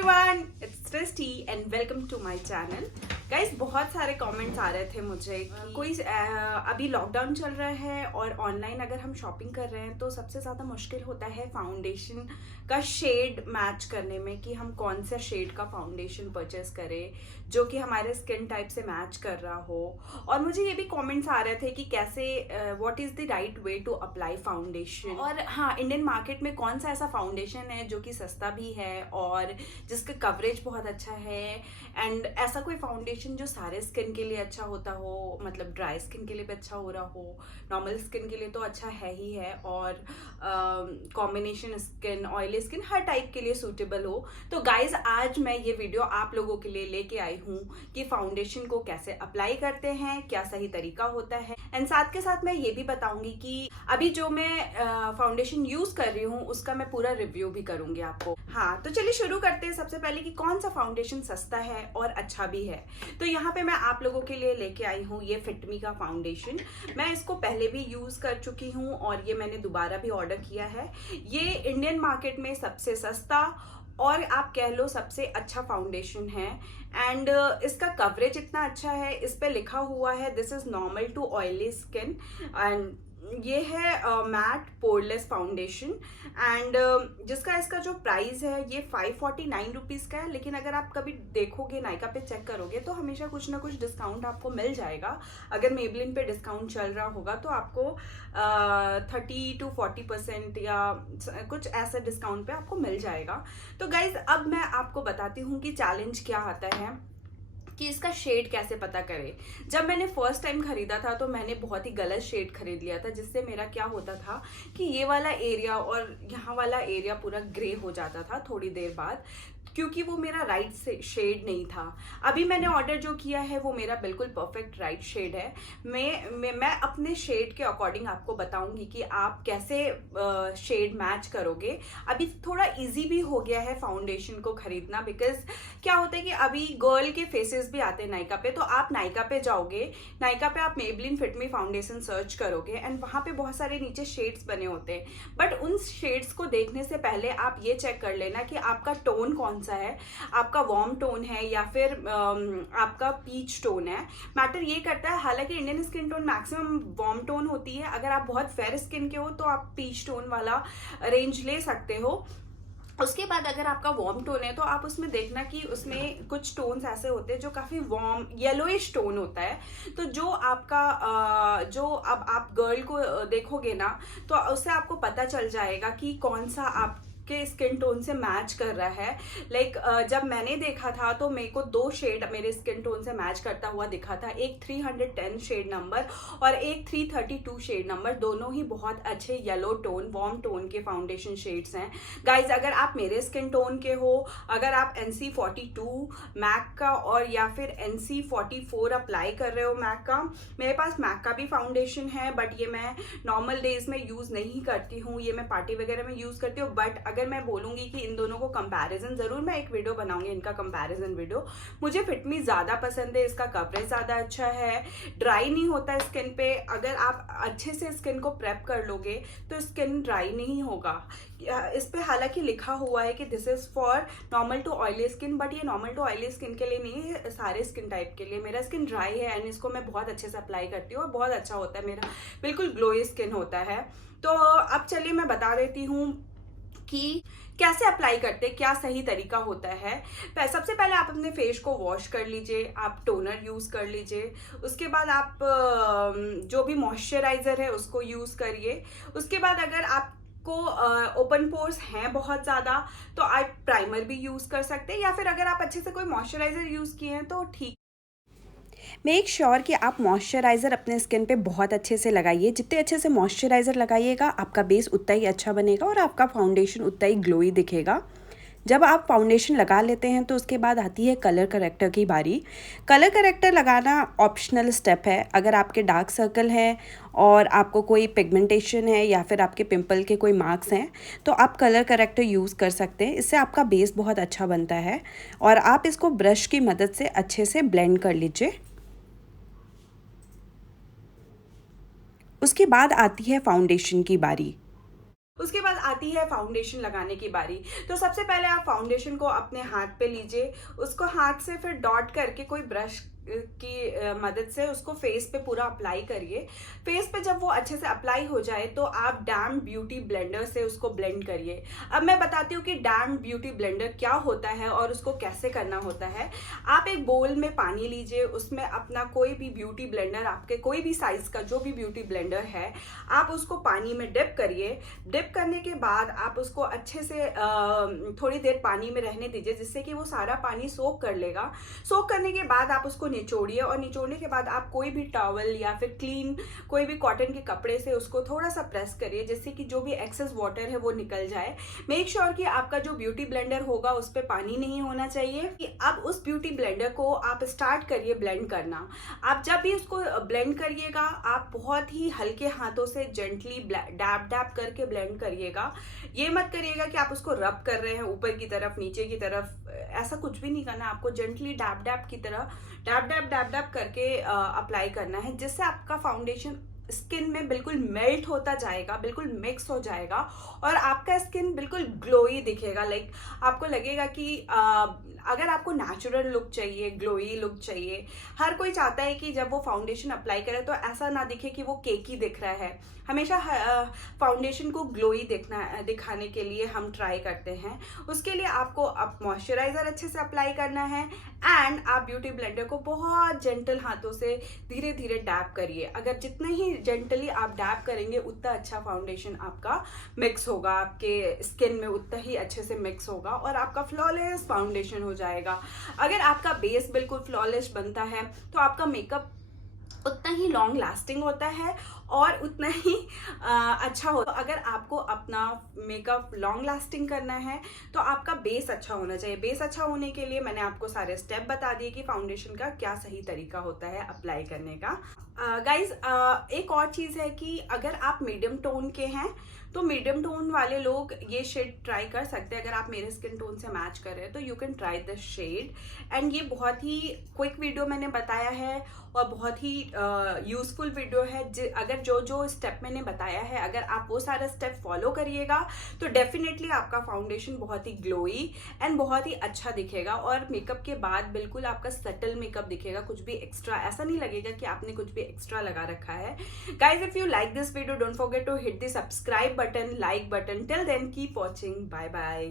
Everyone, it's Srishti and welcome to my channel. Guys, बहुत सारे comments आ रहे थे मुझे कि कोई अभी लॉकडाउन चल रहा है और ऑनलाइन अगर हम शॉपिंग कर रहे हैं तो सबसे ज़्यादा मुश्किल होता है फाउंडेशन का शेड मैच करने में, कि हम कौन सा शेड का फाउंडेशन परचेस करें जो कि हमारे स्किन टाइप से मैच कर रहा हो। और मुझे ये भी कमेंट्स आ रहे थे कि कैसे what is the right way to apply foundation, और हाँ, इंडियन मार्केट में कौन सा ऐसा फाउंडेशन है जो कि सस्ता भी है और जिसका कवरेज बहुत अच्छा है, एंड ऐसा कोई फाउंडेशन जो सारे स्किन के लिए अच्छा होता हो, मतलब ड्राई स्किन के लिए भी अच्छा हो रहा हो, नॉर्मल स्किन के लिए तो अच्छा है ही है, और कॉम्बिनेशन स्किन, ऑयली स्किन, हर टाइप के लिए सूटेबल हो। तो गाइज, आज मैं ये वीडियो आप लोगों के लिए लेके आई हूँ कि फाउंडेशन को कैसे अप्लाई करते हैं, क्या सही तरीका होता है, एंड साथ के साथ मैं ये भी बताऊंगी कि अभी जो मैं फाउंडेशन यूज कर रही हूँ उसका मैं पूरा रिव्यू भी करूंगी आपको। हाँ, तो चलिए शुरू करते हैं सबसे पहले कि कौन सा फाउंडेशन सस्ता है और अच्छा भी है। तो यहाँ पे मैं आप लोगों के लिए लेके आई हूँ ये फिटमी का फाउंडेशन। मैं इसको पहले भी यूज कर चुकी हूँ और ये मैंने दोबारा भी ऑर्डर किया है। ये इंडियन मार्केट में सबसे सस्ता और आप कह लो सबसे अच्छा फाउंडेशन है, एंड इसका कवरेज इतना अच्छा है। इस पे लिखा हुआ है this is normal to oily skin, and ये है मैट पोरलेस फाउंडेशन, एंड जिसका इसका जो प्राइस है ये 549 रुपीज़ का है। लेकिन अगर आप कभी देखोगे, नायका पे चेक करोगे तो हमेशा कुछ ना कुछ डिस्काउंट आपको मिल जाएगा। अगर मेबलिन पे डिस्काउंट चल रहा होगा तो आपको 30 to 40% या कुछ ऐसे डिस्काउंट पे आपको मिल जाएगा। तो गाइज, अब मैं आपको बताती हूँ कि चैलेंज क्या आता है कि इसका शेड कैसे पता करें। जब मैंने फर्स्ट टाइम खरीदा था तो मैंने बहुत ही गलत शेड खरीद लिया था, जिससे मेरा क्या होता था कि ये वाला एरिया और यहाँ वाला एरिया पूरा ग्रे हो जाता था थोड़ी देर बाद, क्योंकि वो मेरा राइट शेड नहीं था। अभी मैंने ऑर्डर जो किया है वो मेरा बिल्कुल परफेक्ट राइट शेड है। मैं अपने शेड के अकॉर्डिंग आपको बताऊंगी कि आप कैसे शेड मैच करोगे। अभी थोड़ा इजी भी हो गया है फाउंडेशन को खरीदना, बिकॉज क्या होता है कि अभी गर्ल के फेसेस भी आते हैं नायका पे। तो आप नायका पे जाओगे, नायका पे आप मेबलिन फिटमी फाउंडेशन सर्च करोगे एंड वहां पे बहुत सारे नीचे शेड्स बने होते हैं। बट उन शेड्स को देखने से पहले आप ये चेक कर लेना कि आपका टोन कौन सा है, आपका वार्म टोन है या फिर आपका पीच टोन है। मैटर ये करता है, हालांकि Indian skin tone maximum warm tone होती है। अगर आप बहुत फेयर स्किन के हो तो आप पीच टोन वाला रेंज ले सकते हो। उसके बाद अगर आपका वार्म टोन है तो आप उसमें देखना कि उसमें कुछ टोन्स ऐसे होते हैं जो काफी वार्म येलोइश टोन होता है। तो जो आपका जो अब आप गर्ल को देखोगे ना, तो उससे आपको पता चल जाएगा कि कौन सा आप के स्किन टोन से मैच कर रहा है। लाइक जब मैंने देखा था तो मेरे को दो शेड मेरे स्किन टोन से मैच करता हुआ दिखा था, एक 310 शेड नंबर और एक 332 शेड नंबर। दोनों ही बहुत अच्छे येलो टोन, वार्म टोन के फाउंडेशन शेड्स हैं। गाइज, अगर आप मेरे स्किन टोन के हो, अगर आप NC42 मैक का और या फिर NC44 अप्लाई कर रहे हो मैक का, मेरे पास मैक का भी फाउंडेशन है, बट ये मैं नॉर्मल डेज में यूज नहीं करती हूँ, ये मैं पार्टी वगैरह में यूज करती हूँ। बट अगर मैं बोलूंगी कि इन दोनों को कंपैरिजन, जरूर मैं एक वीडियो बनाऊंगी इनका कंपैरिजन वीडियो। मुझे फिटमी ज्यादा पसंद है, इसका कवरेज ज्यादा अच्छा है, ड्राई नहीं होता स्किन पे। अगर आप अच्छे से स्किन को प्रेप कर लोगे तो स्किन ड्राई नहीं होगा। इस पे हालांकि लिखा हुआ है कि this is for normal to oily skin, but ये नॉर्मल टू ऑयली स्किन के लिए नहीं है, सारे स्किन टाइप के लिए। मेरा स्किन ड्राई है एंड इसको मैं बहुत अच्छे से अप्लाई करती हूँ और बहुत अच्छा होता है, मेरा बिल्कुल ग्लोई स्किन होता है। तो अब चलिए मैं बता देती हूँ कि कैसे अप्लाई करते हैं, क्या सही तरीका होता है। सबसे पहले आप अपने फेस को वॉश कर लीजिए, आप टोनर यूज कर लीजिए। उसके बाद आप जो भी मॉइस्चराइजर है उसको यूज करिए। उसके बाद अगर आप को ओपन पोर्स हैं बहुत ज्यादा तो आप प्राइमर भी यूज कर सकते हैं, या फिर अगर आप अच्छे से कोई मॉइस्चराइजर यूज किए हैं तो ठीक। मेक श्योर कि आप मॉइस्चराइज़र अपने स्किन पे बहुत अच्छे से लगाइए। जितने अच्छे से मॉइस्चराइज़र लगाइएगा आपका बेस उतना ही अच्छा बनेगा और आपका फाउंडेशन उतना ही ग्लोई दिखेगा। जब आप फाउंडेशन लगा लेते हैं तो उसके बाद आती है कलर करेक्टर की बारी। कलर करेक्टर लगाना ऑप्शनल स्टेप है। अगर आपके डार्क सर्कल हैं और आपको कोई पिगमेंटेशन है या फिर आपके पिंपल के कोई मार्क्स हैं तो आप कलर करेक्टर यूज़ कर सकते हैं। इससे आपका बेस बहुत अच्छा बनता है और आप इसको ब्रश की मदद से अच्छे से ब्लेंड कर लीजिए। उसके बाद आती है फाउंडेशन की बारी। उसके बाद आती है फाउंडेशन लगाने की बारी। तो सबसे पहले आप फाउंडेशन को अपने हाथ पे लीजिए, उसको हाथ से फिर डॉट करके कोई ब्रश की मदद से उसको फेस पे पूरा अप्लाई करिए। फेस पे जब वो अच्छे से अप्लाई हो जाए तो आप डैम ब्यूटी ब्लेंडर से उसको ब्लेंड करिए। अब मैं बताती हूँ कि डैम ब्यूटी ब्लेंडर क्या होता है और उसको कैसे करना होता है। आप एक बोल में पानी लीजिए, उसमें अपना कोई भी ब्यूटी ब्लेंडर, आपके कोई भी साइज का जो भी ब्यूटी ब्लेंडर है, आप उसको पानी में डिप करिए। डिप करने के बाद आप उसको अच्छे से थोड़ी देर पानी में रहने दीजिए, जिससे कि वो सारा पानी सोक कर लेगा। सोक करने के बाद आप उसको निचोड़िए, और निचोड़ने के बाद आप कोई भी टॉवल या फिर क्लीन कोई भी कॉटन के कपड़े से उसको थोड़ा सा प्रेस करिए, जिससे कि जो भी एक्सेस वाटर है वो निकल जाए। मेक श्योर कि आपका जो ब्यूटी ब्लेंडर होगा उस पर पानी नहीं होना चाहिए। कि अब उस ब्यूटी ब्लेंडर को आप स्टार्ट करिए ब्लेंड करना। आप जब भी उसको ब्लेंड करिएगा, आप बहुत ही हल्के हाथों से जेंटली डैब डैब करके ब्लेंड करिएगा। ये मत करिएगा कि आप उसको रब कर रहे हैं ऊपर की तरफ नीचे की तरफ, ऐसा कुछ भी नहीं करना। आपको जेंटली डैब डैब की तरह डैब डैब डैब डैब करके अप्लाई करना है, जिससे आपका फाउंडेशन स्किन में बिल्कुल मेल्ट होता जाएगा, बिल्कुल मिक्स हो जाएगा, और आपका स्किन बिल्कुल ग्लोई दिखेगा। लाइक आपको लगेगा कि अगर आपको नेचुरल लुक चाहिए, ग्लोई लुक चाहिए, हर कोई चाहता है कि जब वो फाउंडेशन अप्लाई करे तो ऐसा ना दिखे कि वो केकी दिख रहा है। हमेशा फाउंडेशन को ग्लोई दिखाने के लिए हम ट्राई करते हैं। उसके लिए आपको अब मॉइस्चराइजर अच्छे से अप्लाई करना है, एंड आप ब्यूटी ब्लेंडर को बहुत जेंटल हाथों से धीरे धीरे डैब करिए। अगर जितने ही जेंटली आप डैब करेंगे उतना अच्छा फाउंडेशन आपका मिक्स होगा, आपके स्किन में उतना ही अच्छे से मिक्स होगा और आपका फ्लॉलेस फाउंडेशन हो जाएगा। अगर आपका बेस बिल्कुल फ्लॉलेस बनता है तो आपका मेकअप उतना ही लॉन्ग लास्टिंग होता है और उतना ही अच्छा होता है। अगर आपको अपना मेकअप लॉन्ग लास्टिंग करना है तो आपका बेस अच्छा होना चाहिए। बेस अच्छा होने के लिए मैंने आपको सारे स्टेप बता दिए कि फाउंडेशन का क्या सही तरीका होता है अप्लाई करने का। गाइज एक और चीज़ है कि अगर आप मीडियम टोन के हैं तो मीडियम टोन वाले लोग ये शेड ट्राई कर सकते हैं। अगर आप मेरे स्किन टोन से मैच कर रहे हैं तो you can try this shade. And ये बहुत ही क्विक वीडियो मैंने बताया है और बहुत ही यूजफुल वीडियो है। अगर जो जो स्टेप मैंने बताया है, अगर आप वो सारा स्टेप फॉलो करिएगा तो डेफिनेटली आपका फाउंडेशन बहुत ही ग्लोई एंड बहुत ही अच्छा दिखेगा, और मेकअप के बाद बिल्कुल आपका सटल मेकअप दिखेगा। कुछ भी एक्स्ट्रा ऐसा नहीं लगेगा कि आपने कुछ भी एक्स्ट्रा लगा रखा है। Guys, if you like this video, don't forget to hit the subscribe button, like button. Till then, keep watching. Bye bye.